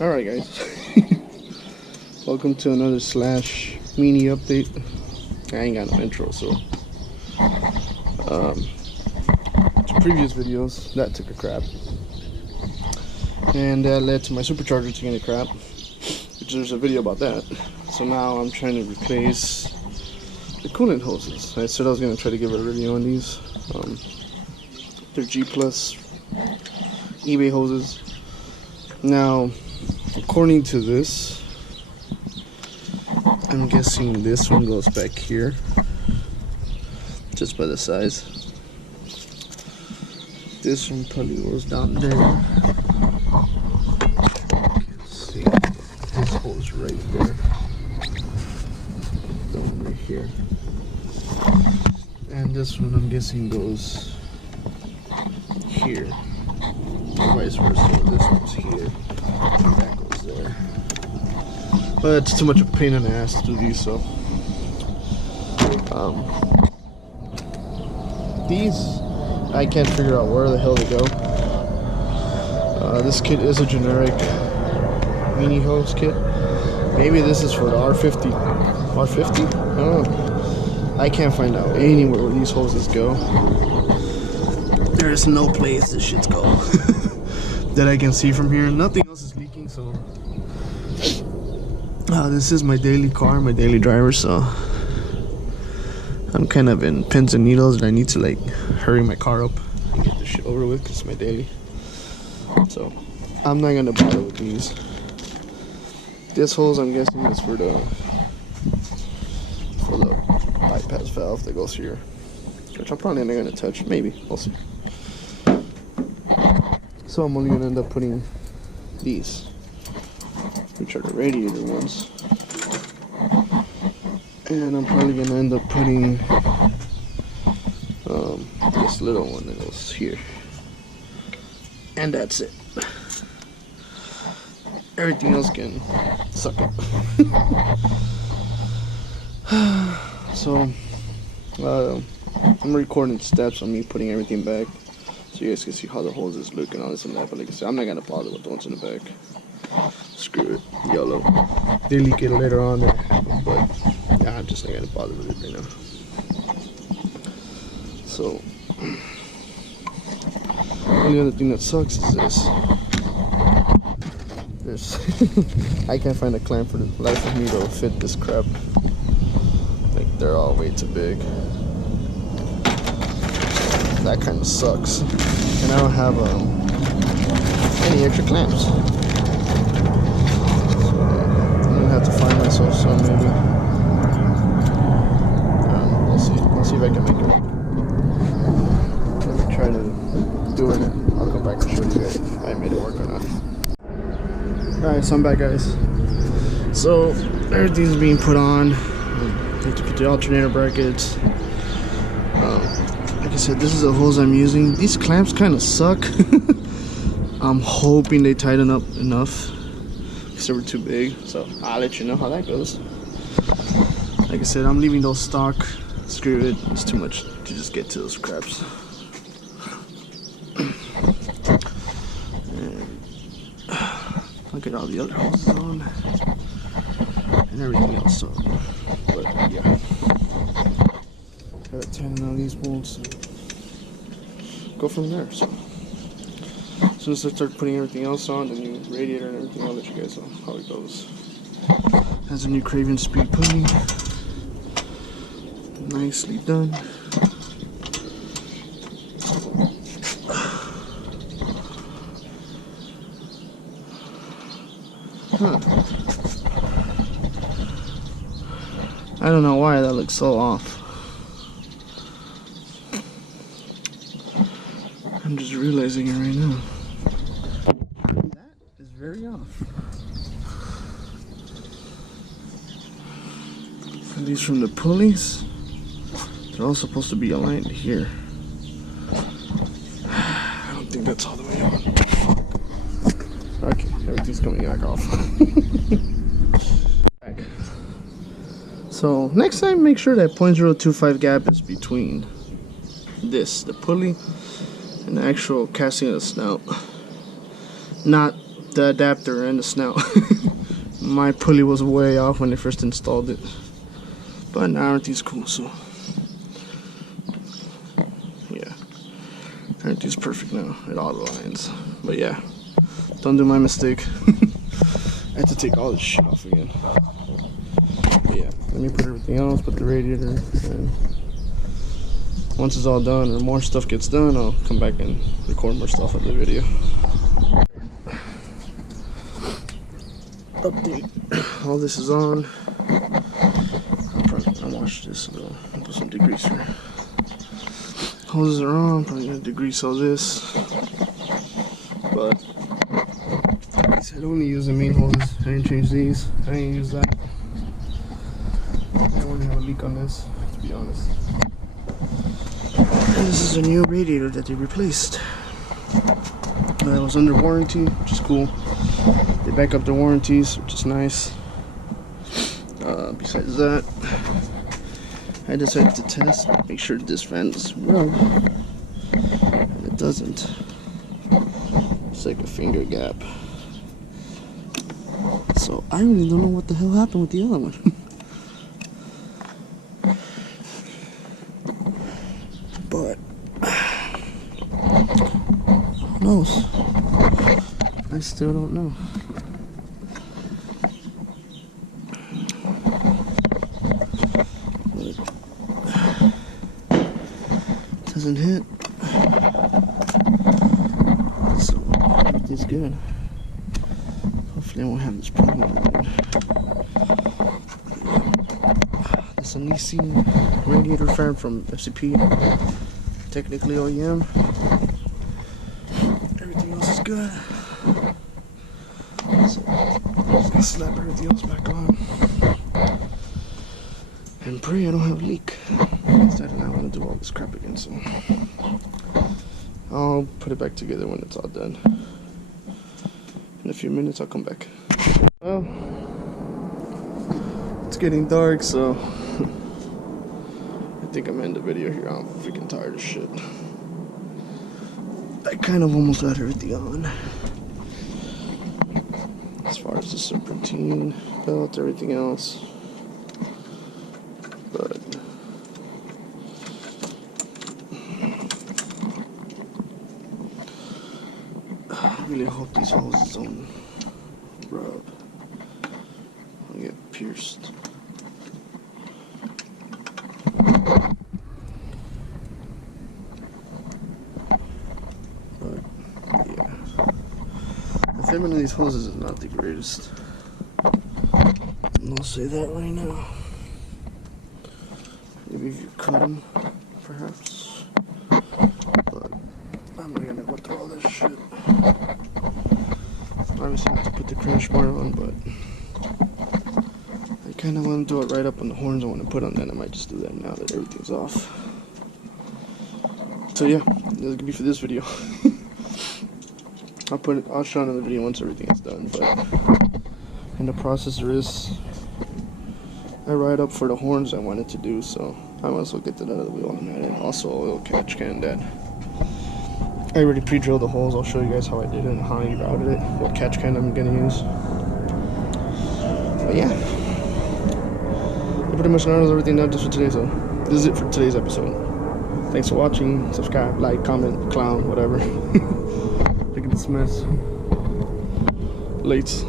Alright guys, welcome to another slash mini update. I ain't got no intro, so previous videos that took a crap, and that led to my supercharger taking a crap, which there's a video about that. So now I'm trying to replace the coolant hoses. I said I was going to try to give a review on these. They're G Plus eBay hoses. Now, according to this, I'm guessing this one goes back here, just by the size. This one probably goes down there. Let's see, this hole's right there, down right here. And this one, I'm guessing, goes here, or vice versa. This one's here, and that goes there. But it's too much of a pain in the ass to do these, so these I can't figure out where the hell they go. This kit is a generic mini hose kit. Maybe this is for the R50? I don't know. I can't find out anywhere where these hoses go. There is no place this shit's go that I can see from here. Nothing else is leaking, so this is my daily car, my daily driver, so I'm kind of in pins and needles, and I need to like hurry my car up and get this shit over with because it's my daily. So I'm not gonna bother with these. This hose, I'm guessing, is for the bypass valve that goes here, which I'm probably not gonna touch. Maybe, we'll see. So I'm only gonna end up putting these, which are the radiator ones. And I'm probably gonna end up putting this little one that goes here, and that's it. Everything else can suck it. So I'm recording steps on me putting everything back, so you guys can see how the hoses look and all this and that. But like I said, I'm not gonna bother with the ones in the back. Screw it, YOLO. They leak it later on, but yeah, I'm just not gonna bother with it right now. So, the only other thing that sucks is this. I can't find a clamp for the life of me to fit this crap. Like, they're all way too big. That kind of sucks. And I don't have any extra clamps. So, I'm gonna have to find myself some, maybe. We'll see. I'll see if I can make it work. Let me try to do it, and I'll come back and show you guys if I made it work or not. Alright, so I'm back, guys. So everything's being put on. I have to put the alternator brackets. Like I said, this is a hose I'm using. These clamps kind of suck. I'm hoping they tighten up enough because they were too big. So I'll let you know how that goes. Like I said, I'm leaving those stock. Screw it. It's too much to just get to those craps. Look at all the other hoses on and everything else. So, but yeah, gotta tighten on these bolts and go from there. So as soon as I start putting everything else on, the new radiator and everything, I'll let you guys know how it goes. Has a new Craven speed pulley, nicely done. I don't know why that looks so off. I'm just realizing it right now. That is very off. And these from the pulleys, they're all supposed to be aligned here. I don't think that's all the way on. Okay, everything's coming back off. So next time, make sure that 0.025 gap is between the pulley, and the actual casting of the snout. Not the adapter and the snout. My pulley was way off when they first installed it, but now everything's cool. So yeah, everything's perfect now. It all aligns. But yeah, don't do my mistake. I had to take all this shit off again. But yeah, let me put everything else, put the radiator, and once it's all done or more stuff gets done, I'll come back and record more stuff of the video. Update. All this is on. I'm probably gonna wash this though and put some degreaser. Hoses are on. I'm probably gonna degrease all this. But like I said, only use the main hoses. I didn't change these. I didn't use that. I don't want to have a leak on this, to be honest. And this is a new radiator that they replaced. It was under warranty, which is cool. They back up the warranties, which is nice. Besides that, I decided to test, make sure this fan doesn't rub, and it doesn't. It's like a finger gap. So I really don't know what the hell happened with the other one. But who knows? I still don't know. Doesn't hit, so everything's good. Hopefully I won't have this problem again. It's a Nissan radiator fan from FCP, technically OEM. Everything else is good, so I'm just gonna slap everything else back on and pray I don't have a leak. Instead, I want to do all this crap again, so I'll put it back together when it's all done. In a few minutes, I'll come back. Well, it's getting dark, so I think I'm gonna end the video here. I'm freaking tired of shit. I kind of almost got everything on. As far as the serpentine belt, everything else. But I really hope these hoses don't rub. I'll get pierced. But yeah, the fitment of these hoses is not the greatest. I'll say that right now. Maybe if you cut them, perhaps. But I'm not gonna go through all this shit. Obviously, I have to put the crash bar on, but I kind of want to do it right up on the horns I want to put on. Then I might just do that now that everything's off. So yeah, that's gonna be for this video. I'll show another video once everything is done. But in the process, there is a write up for the horns I wanted to do, so I might as well get that out of the way on that. And also a little catch can that I already pre-drilled the holes. I'll show you guys how I did it and how I routed it, what catch can I'm gonna use. But yeah, I pretty much knows everything now just for today, so this is it for today's episode. Thanks for watching. Subscribe, like, comment, clown, whatever. Look at this mess. Late.